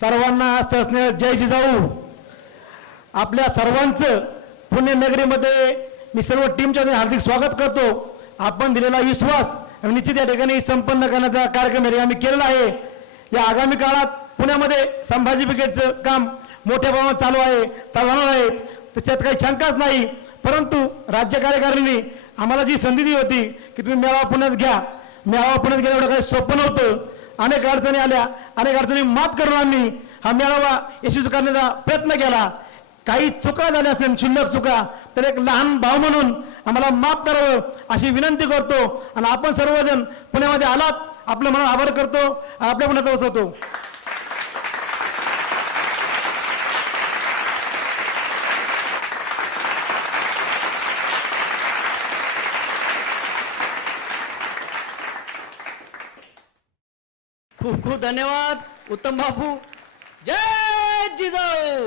सर्वांना असणे जय जिजाऊ. आपल्या सर्वांचं पुणे नगरीमध्ये मी सर्व टीमच्या हार्दिक स्वागत करतो. आपण दिलेला विश्वास आणि निश्चित या ठिकाणी संपन्न करण्याचा कार्यक्रम या आम्ही केलेला आहे. या आगामी काळात पुण्यामध्ये संभाजी ब्रिगेडचं काम मोठ्या प्रमाणात चालू आहे चालवणार आहे. त्याच्यात काही शंकाच नाही. परंतु राज्य कार्यकारिणी आम्हाला जी संधी दिली होती की तुम्ही मेळावा पुण्यात घ्या. मेळावा पुण्यात गेल्यावर एवढं काही सोपं नव्हतं. अनेक अडचणी आल्या. अनेक अडचणी मात करून आम्ही हा मेळावा यशस्वी करण्याचा प्रयत्न केला. काही चुका झाल्या असतील क्षुल्लक चुका तर एक लहान भाव म्हणून आम्हाला माफ करावं अशी विनंती करतो. आणि आपण सर्वजण पुण्यामध्ये आलात आपलं म्हणून आभार करतो आणि आपल्या मनाचा बसवतो खूप खूप धन्यवाद. उत्तम बापू. जय जिजाऊ.